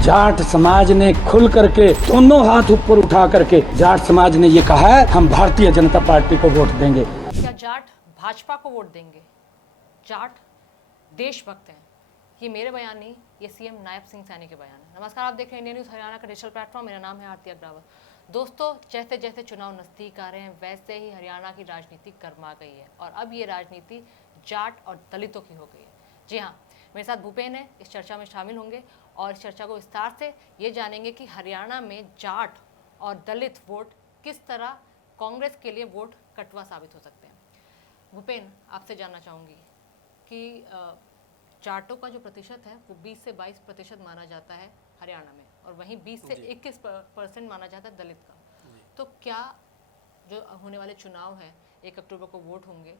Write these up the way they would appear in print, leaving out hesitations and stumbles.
जाट समाज ने खुल करके दोनों हाथ ऊपर उठा करके जाट समाज ने ये कहा है हम भारतीय जनता पार्टी को वोट देंगे। क्या जाट भाजपा को वोट देंगे? जाट देशभक्त हैं। ये मेरे बयान नहीं, ये सीएम नायब सिंह सैनी के बयान है। नमस्कार, आप देख रहे हैं इंडिया न्यूज़ हरियाणा का डिजिटल प्लेटफॉर्म। मेरा नाम है आरती अग्रवाल। दोस्तों, जैसे जैसे चुनाव नजदीक आ रहे हैं वैसे ही हरियाणा की राजनीति गर्मा गई है और अब ये राजनीति जाट और दलितों की हो गई है। जी हाँ, मेरे साथ भूपेन है, इस चर्चा में शामिल होंगे और इस चर्चा को विस्तार से ये जानेंगे कि हरियाणा में जाट और दलित वोट किस तरह कांग्रेस के लिए वोट कटवा साबित हो सकते हैं। भूपेन, आपसे जानना चाहूँगी कि जाटों का जो प्रतिशत है वो 20 से 22% माना जाता है हरियाणा में और वहीं 20 से 21% माना जाता है दलित का। तो क्या जो होने वाले चुनाव है 1 अक्टूबर को वोट होंगे,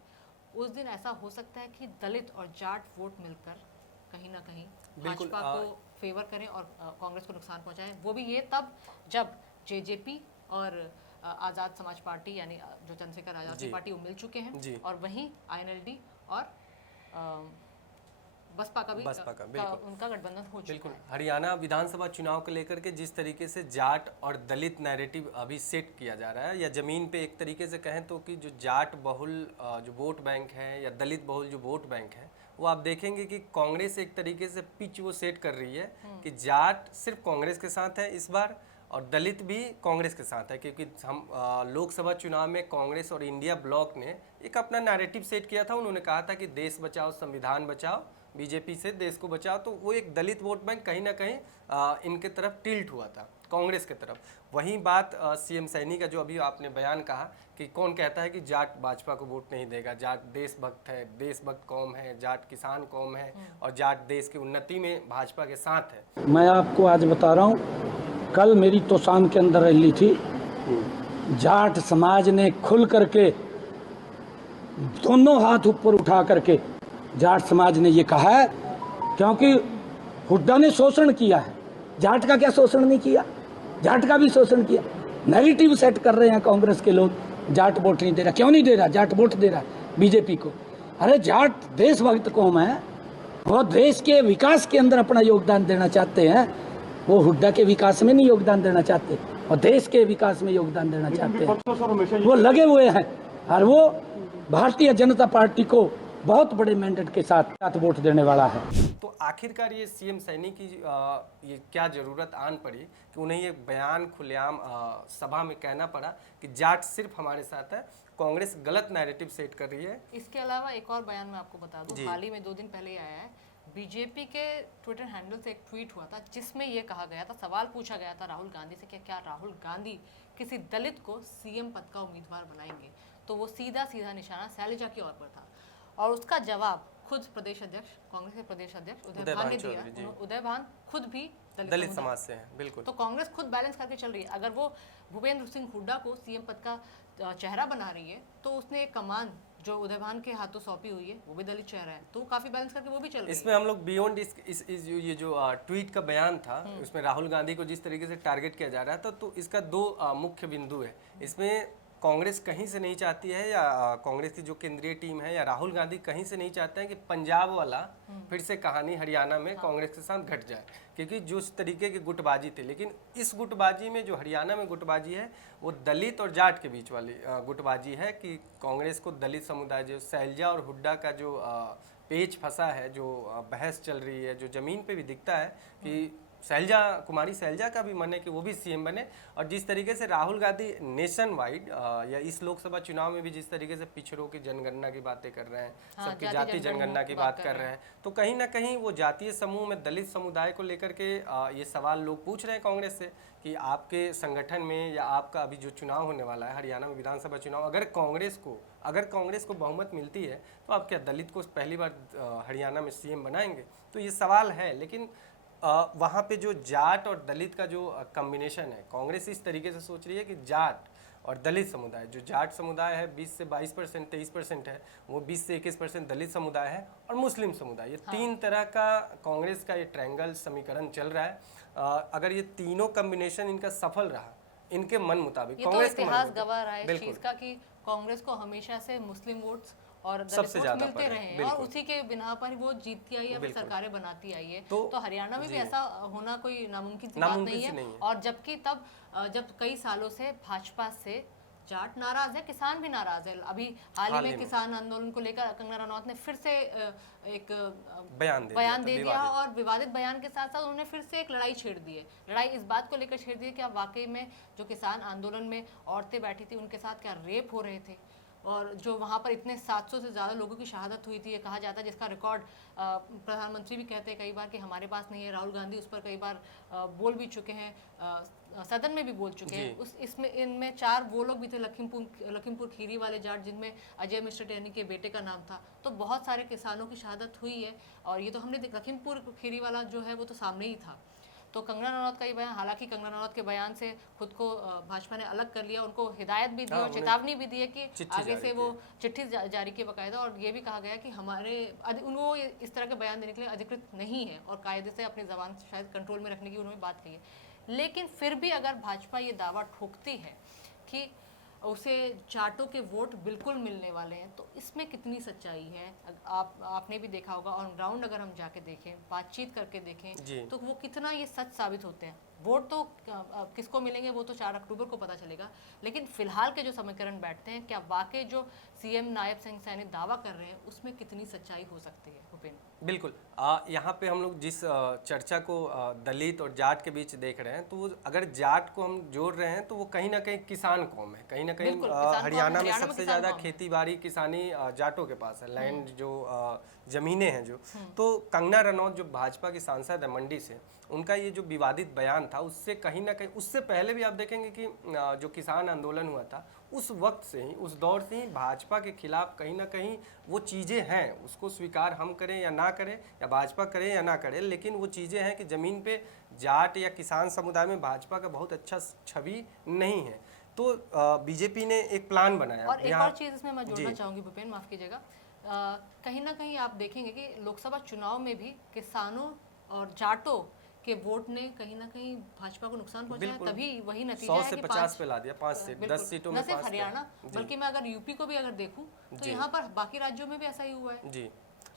उस दिन ऐसा हो सकता है कि दलित और जाट वोट मिलकर कहीं ना कहीं भाजपा को फेवर करें और कांग्रेस को नुकसान पहुंचाएं? वो भी ये तब जब जेजेपी और आज़ाद समाज पार्टी यानी जो चंद्रशेखर आज़ाद की पार्टी वो मिल चुके हैं और वहीं आईएनएलडी और बसपा का उनका गठबंधन हो चुका है। हरियाणा विधानसभा चुनाव को लेकर के जिस तरीके से जाट और दलित नैरेटिव अभी सेट किया जा रहा है, या जमीन पे एक तरीके से कहें तो कि जो जाट बहुल जो वोट बैंक है या दलित बहुल जो वोट बैंक है, वो आप देखेंगे कि कांग्रेस एक तरीके से पिच वो सेट कर रही है कि जाट सिर्फ कांग्रेस के साथ है इस बार और दलित भी कांग्रेस के साथ है, क्योंकि हम लोकसभा चुनाव में कांग्रेस और इंडिया ब्लॉक ने एक अपना नैरेटिव सेट किया था। उन्होंने कहा था कि देश बचाओ संविधान बचाओ, बीजेपी से देश को बचाओ। तो वो एक दलित वोट बैंक कहीं ना कहीं इनके तरफ टिल्ट हुआ था, कांग्रेस के तरफ। वहीं बात सीएम सैनी का जो अभी आपने बयान कहा कि कौन कहता है कि जाट भाजपा को वोट नहीं देगा, जाट देशभक्त है, देशभक्त कौम है, जाट किसान कौम है और जाट देश की उन्नति में भाजपा के साथ है। मैं आपको आज बता रहा हूँ, कल मेरी तोशान के अंदर रैली थी। जाट समाज ने खुल करके दोनों हाथ ऊपर उठा करके जाट समाज ने ये कहा है, क्योंकि हुड्डा ने शोषण किया है। जाट का क्या शोषण नहीं किया, जाट का भी शोषण किया। नैरेटिव सेट कर रहे हैं कांग्रेस के लोग, जाट वोट नहीं दे रहा। क्यों नहीं दे रहा? जाट वोट दे रहा बीजेपी को। अरे जाट देशभक्त कौम है, वो देश के विकास के अंदर अपना योगदान देना चाहते हैं। वो हुड्डा के विकास में नहीं योगदान देना चाहते और देश के विकास में योगदान देना चाहते हैं। वो लगे हुए हैं और वो भारतीय जनता पार्टी को बहुत बड़े मैंडेट के साथ वोट देने वाला है। तो आखिरकार ये सीएम सैनी की ये क्या जरूरत आन पड़ी कि उन्हें ये बयान खुलेआम सभा में कहना पड़ा कि जाट सिर्फ हमारे साथ है, कांग्रेस गलत नैरेटिव सेट कर रही है। इसके अलावा एक और बयान मैं आपको बता दूं, हाल ही में 2 दिन पहले ही आया है। बीजेपी के ट्विटर हैंडल से एक ट्वीट हुआ था जिसमें यह कहा गया था, सवाल पूछा गया था राहुल गांधी से कि क्या राहुल गांधी किसी दलित को सीएम पद का उम्मीदवार बनाएंगे? तो वो सीधा सीधा निशाना शैलजा की ओर पर था और उसका जवाब खुद प्रदेश अध्यक्ष, कांग्रेस के प्रदेश अध्यक्ष उदय भान ने दिया। उदय भान खुद भी दलित समाज से हैं, बिल्कुल। तो कांग्रेस खुद बैलेंस करके चल रही है। अगर वो भूपेंद्र सिंह हुड्डा को सीएम पद का चेहरा बना रही है तो उसने एक कमान जो उदय भान के हाथों सौंपी हुई है वो भी दलित चेहरा है, तो काफी बैलेंस करके वो भी चल रही है। इसमें हम लोग बियॉन्ड ये जो ट्वीट का बयान था, उसमें राहुल गांधी को जिस तरीके से टारगेट किया जा रहा था, तो इसका 2 मुख्य बिंदु है। इसमें कांग्रेस कहीं से नहीं चाहती है, या कांग्रेस की जो केंद्रीय टीम है या राहुल गांधी कहीं से नहीं चाहते हैं कि पंजाब वाला फिर से कहानी हरियाणा में कांग्रेस के साथ घट जाए, क्योंकि जो इस तरीके की गुटबाजी थी। लेकिन इस गुटबाजी में जो हरियाणा में गुटबाजी है वो दलित और जाट के बीच वाली गुटबाजी है कि कांग्रेस को दलित समुदाय, जो शैलजा और हुड्डा का जो पेच फंसा है, जो बहस चल रही है, जो जमीन पे भी दिखता है कि कुमारी शैलजा का भी मन है कि वो भी सीएम बने। और जिस तरीके से राहुल गांधी नेशन वाइड या इस लोकसभा चुनाव में भी जिस तरीके से पिछड़ों की जनगणना की बातें कर रहे हैं, सबकी जाति जनगणना की बात कर रहे हैं, तो कहीं ना कहीं वो जातीय समूह में दलित समुदाय को लेकर के ये सवाल लोग पूछ रहे हैं कांग्रेस से कि आपके संगठन में या आपका अभी जो चुनाव होने वाला है हरियाणा में विधानसभा चुनाव, अगर कांग्रेस को बहुमत मिलती है तो आप क्या दलित को पहली बार हरियाणा में सीएम बनाएंगे? तो ये सवाल है। लेकिन वहाँ पे जो जाट और दलित का जो कॉम्बिनेशन है, कांग्रेस इस तरीके से सोच रही है कि जाट और दलित समुदाय, जो जाट समुदाय है 20 से 22% 23% है, वो 20 से 21% दलित समुदाय है और मुस्लिम समुदाय, ये 3 तरह का कांग्रेस का ये ट्रायंगल समीकरण चल रहा है। अगर ये तीनों कॉम्बिनेशन इनका सफल रहा इनके मन मुताबिक, कांग्रेस तो इतिहास गवाह रहा है इस चीज का कि कांग्रेस को हमेशा से मुस्लिम वोट्स और दलित सबसे वोट ज्यादा मिलते पर है, रहे हैं, और बिल्कुल। उसी के बिना पर वो जीतती आई है, फिर बिल्कुल। सरकारें बनाती आई है। तो तो हरियाणा में भी जी। ऐसा होना कोई नामुमकिन सी बात नामुमकिन नहीं सी है। नहीं है। और जबकि तब जब कई सालों से भाजपा से जाट नाराज है, किसान भी नाराज है। अभी हाल ही में किसान आंदोलन को लेकर कंगना रनौत ने फिर से एक बयान दे दिया, और विवादित बयान के साथ साथ उन्होंने फिर से एक लड़ाई छेड़ दी है। लड़ाई इस बात को लेकर छेड़ दी है कि अब वाकई में जो किसान आंदोलन में औरतें बैठी थी उनके साथ क्या रेप हो रहे थे, और जो वहाँ पर इतने 700 से ज़्यादा लोगों की शहादत हुई थी, ये कहा जाता है, जिसका रिकॉर्ड प्रधानमंत्री भी कहते हैं कई बार कि हमारे पास नहीं है। राहुल गांधी उस पर कई बार बोल भी चुके हैं, सदन में भी बोल चुके हैं। उस इसमें इनमें 4 वो लोग भी थे लखीमपुर खीरी वाले जाट, जिनमें अजय मिश्र टेनी के बेटे का नाम था। तो बहुत सारे किसानों की शहादत हुई है, और ये तो हमने लखीमपुर खीरी वाला जो है वो तो सामने ही था। तो कंगना रनौत का ये बयान, हालांकि कंगना रनौत के बयान से खुद को भाजपा ने अलग कर लिया, उनको हिदायत भी दी और चेतावनी भी दी है कि आगे से वो चिट्ठी जारी की बाकायदा, और ये भी कहा गया कि हमारे उनको इस तरह के बयान देने के लिए अधिकृत नहीं है, और कायदे से अपनी जबान शायद कंट्रोल में रखने की उन्होंने बात कही है। लेकिन फिर भी अगर भाजपा ये दावा ठोकती है कि उसे जाटों के वोट बिल्कुल मिलने वाले हैं, तो इसमें कितनी सच्चाई है? आपने भी देखा होगा, ऑन ग्राउंड अगर हम जाके देखें, बातचीत करके देखें, तो वो कितना ये सच साबित होते हैं। वोट तो किसको मिलेंगे वो तो 4 अक्टूबर को पता चलेगा, लेकिन फिलहाल के जो समीकरण बैठते हैं, क्या वाकई जो सीएम नायब सिंह सैनी दावा कर रहे हैं उसमें कितनी सच्चाई हो सकती है? भूपेंद्र, बिल्कुल। यहाँ पे हम लोग जिस चर्चा को दलित और जाट के बीच देख रहे हैं, तो अगर जाट को हम जोड़ रहे हैं तो वो कहीं ना कहीं किसान कौम है। कहीं ना कहीं हरियाणा में सबसे ज़्यादा खेती बाड़ी किसानी जाटों के पास है, लैंड जो ज़मीनें हैं जो। तो कंगना रनौत जो भाजपा की सांसद है मंडी से, उनका ये जो विवादित बयान था, उससे कहीं ना कहीं, उससे पहले भी आप देखेंगे कि जो किसान आंदोलन हुआ था उस वक्त से ही, उस दौर से ही भाजपा के खिलाफ कहीं ना कहीं वो चीज़ें हैं, उसको स्वीकार हम करें या ना करें, या भाजपा करे या ना करे, लेकिन वो चीज़ें हैं कि ज़मीन पे जाट या किसान समुदाय में भाजपा का बहुत अच्छा छवि नहीं है। तो बीजेपी ने एक प्लान बनाया। और एक और चीज़ इसमें मैं जोड़ना चाहूँगी भूपेंद्र, माफ़ कीजिएगा, कहीं ना कहीं आप देखेंगे कि लोकसभा चुनाव में भी किसानों और जाटों के वोट ने कहीं ना कहीं भाजपा को नुकसान पहुंचाया, तभी वही नतीजा है कि 100 से 50 पे ला दिया, 5 से 10 सीटों में। न सिर्फ हरियाणा, बल्कि मैं अगर यूपी को भी अगर देखूं तो यहाँ पर बाकी राज्यों में भी ऐसा ही हुआ है। जी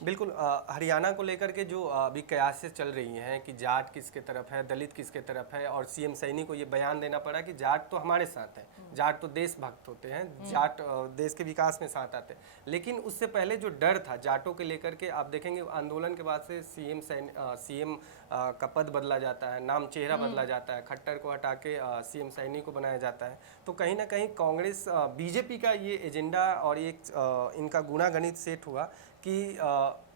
बिल्कुल। हरियाणा को लेकर के जो अभी कयासें चल रही हैं कि जाट किसके तरफ है, दलित किसके तरफ है, और सीएम सैनी को ये बयान देना पड़ा कि जाट तो हमारे साथ है, जाट तो देशभक्त होते हैं, जाट देश के विकास में साथ आते हैं। लेकिन उससे पहले जो डर था जाटों के लेकर के, आप देखेंगे आंदोलन के बाद से सीएम का पद बदला जाता है, नाम चेहरा बदला जाता है, खट्टर को हटा के सीएम सैनी को बनाया जाता है। तो कहीं ना कहीं कांग्रेस बीजेपी का ये एजेंडा और ये इनका गुणागणित सेट हुआ कि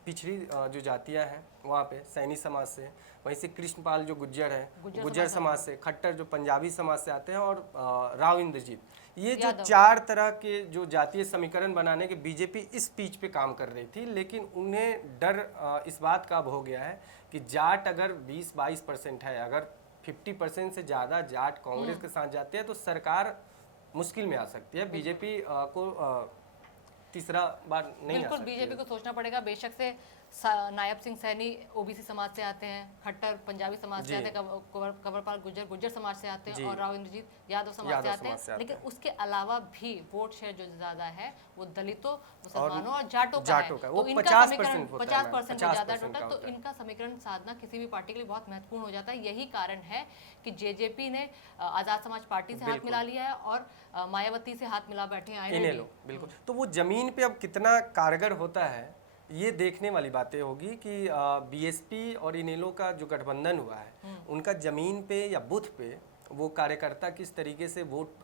पिछड़ी जो जातियां हैं वहाँ पे सैनी समाज से, वहीं से कृष्णपाल जो गुज्जर हैं गुज्जर समाज से, खट्टर जो पंजाबी समाज से आते हैं, और राव इंद्रजीत, ये जो 4 तरह के जो जातीय समीकरण बनाने के बीजेपी इस पीच पे काम कर रही थी। लेकिन उन्हें डर इस बात का अब हो गया है कि जाट अगर 20-22% है, अगर 50% से ज़्यादा जाट कांग्रेस के साथ जाते हैं तो सरकार मुश्किल में आ सकती है। बीजेपी को तीसरा बार नहीं। बिल्कुल बीजेपी को सोचना पड़ेगा। बेशक से नायब सिंह सैनी ओबीसी समाज से आते हैं, खट्टर पंजाबी समाज से आते हैं, कंवरपाल गुज्जर समाज से आते हैं, और राव इंद्रजीत यादव समाज से आते हैं। लेकिन उसके अलावा भी वोट शेयर जो ज्यादा है वो दलितों, मुसलमानों और जाटों का है। तो इनका समीकरण 50% हो जाता है टोटल। तो इनका समीकरण साधना किसी भी पार्टी के लिए बहुत महत्वपूर्ण हो जाता है। यही कारण है कि जेजेपी ने आजाद समाज पार्टी से हाथ मिला लिया है और मायावती से हाथ मिला बैठे हैं इनेलो। बिल्कुल। तो वो जमीन पे अब कितना कारगर होता है ये देखने वाली बातें होगी कि बीएसपी और इनेलो का जो गठबंधन हुआ है उनका जमीन पे या बूथ पे वो कार्यकर्ता किस तरीके से वोट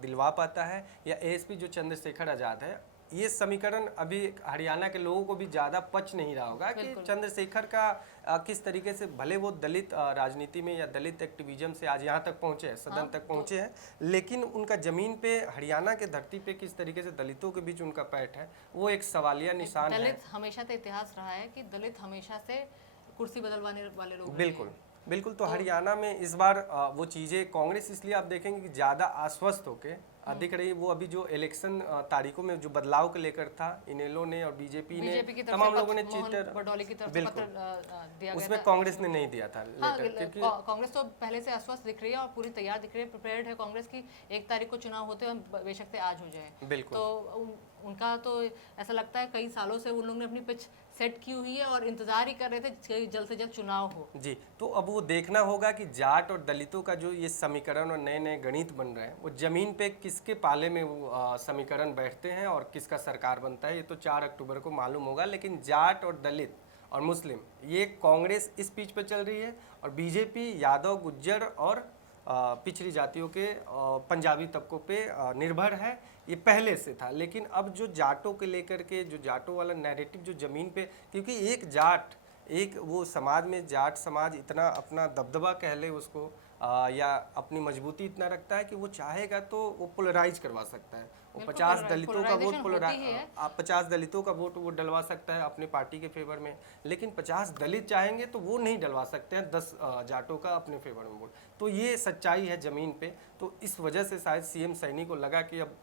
दिलवा पाता है, या एएसपी जो चंद्रशेखर आज़ाद है, ये समीकरण अभी हरियाणा के लोगों को भी ज़्यादा पच नहीं रहा होगा कि चंद्रशेखर का किस तरीके से, भले वो दलित राजनीति में या दलित एक्टिविज्म से आज यहाँ तक पहुँचे हैं, सदन तक पहुँचे हैं, लेकिन उनका ज़मीन पे हरियाणा के धरती पे किस तरीके से दलितों के बीच उनका पैठ है, वो एक सवालिया निशान है। दलित हमेशा से इतिहास रहा है कि दलित हमेशा से कुर्सी बदलवाने वाले लोग। बिल्कुल। तो हरियाणा में इस बार वो चीज़ें कांग्रेस, इसलिए आप देखेंगे कि ज़्यादा आश्वस्त होके देख रही है वो अभी जो इलेक्शन तारीखों में जो बदलाव को लेकर था, इनेलो ने और बीजेपी ने की तरफ तमाम से लोगों ने मोहन ट्विटर बडोली की तरफ से बिल्कुल पत्र दिया गया उसमें था। कांग्रेस ने नहीं दिया था हाँ, लेटर, क्योंकि कांग्रेस तो पहले से अस्वस्थ दिख रही है और पूरी तैयार दिख रही है, प्रिपेयर्ड है कांग्रेस की 1 तारीख को चुनाव होते हैं, बेशक से आज हो जाए। बिल्कुल। तो उनका तो ऐसा लगता है कई सालों से उन लोगों ने अपनी पिच सेट की हुई है और इंतजार ही कर रहे थे कि जल्द से जल्द चुनाव हो। जी, तो अब वो देखना होगा कि जाट और दलितों का जो ये समीकरण और नए नए गणित बन रहे हैं वो जमीन पे किसके पाले में वो समीकरण बैठते हैं और किसका सरकार बनता है, ये तो 4 अक्टूबर को मालूम होगा। लेकिन जाट और दलित और मुस्लिम, ये कांग्रेस इस पिच पे चल रही है और बीजेपी यादव, गुज्जर और पिछड़ी जातियों के पंजाबी तबकों पे निर्भर है। ये पहले से था, लेकिन अब जो जाटों के लेकर के जो जाटों वाला नैरेटिव जो ज़मीन पे, क्योंकि एक जाट, एक वो समाज में जाट समाज इतना अपना दबदबा कह ले उसको, या अपनी मजबूती इतना रखता है कि वो चाहेगा तो वो पोलराइज करवा सकता है। वो 50 दलितों का वोट आप 50 दलितों का वोट वो डलवा सकता है अपने पार्टी के फेवर में, लेकिन 50 दलित चाहेंगे तो वो नहीं डलवा सकते हैं 10 जाटों का अपने फेवर में वोट। तो ये सच्चाई है ज़मीन पे। तो इस वजह से शायद सीएम सैनी को लगा कि अब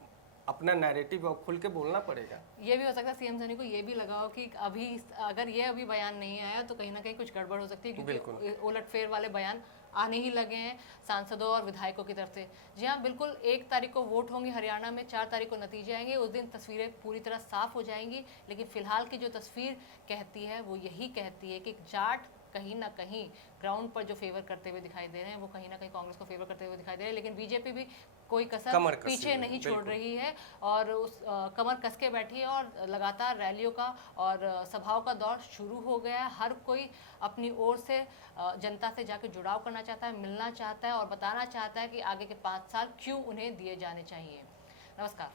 अपना नैरेटिव अब खुल के बोलना पड़ेगा। ये भी हो सकता है सीएम सैनी को ये भी लगा हो कि अभी अगर ये अभी बयान नहीं आया तो कहीं ना कहीं कुछ गड़बड़ हो सकती है, क्योंकि उलटफेर वाले बयान आने ही लगे हैं सांसदों और विधायकों की तरफ से। जी हाँ, बिल्कुल 1 तारीख को वोट होंगे हरियाणा में, 4 तारीख को नतीजे आएंगे, उस दिन तस्वीरें पूरी तरह साफ हो जाएंगी। लेकिन फिलहाल की जो तस्वीर कहती है वो यही कहती है कि जाट कहीं ना कहीं ग्राउंड पर जो फेवर करते हुए दिखाई दे रहे हैं वो कहीं ना कहीं कांग्रेस को फेवर करते हुए दिखाई दे रहे हैं। लेकिन बीजेपी भी कोई कसर पीछे नहीं छोड़ रही है और उस कमर कस के बैठी है और लगातार रैलियों का और सभाओं का दौर शुरू हो गया है। हर कोई अपनी ओर से जनता से जाके जुड़ाव करना चाहता है, मिलना चाहता है और बताना चाहता है कि आगे के 5 साल क्यों उन्हें दिए जाने चाहिए। नमस्कार।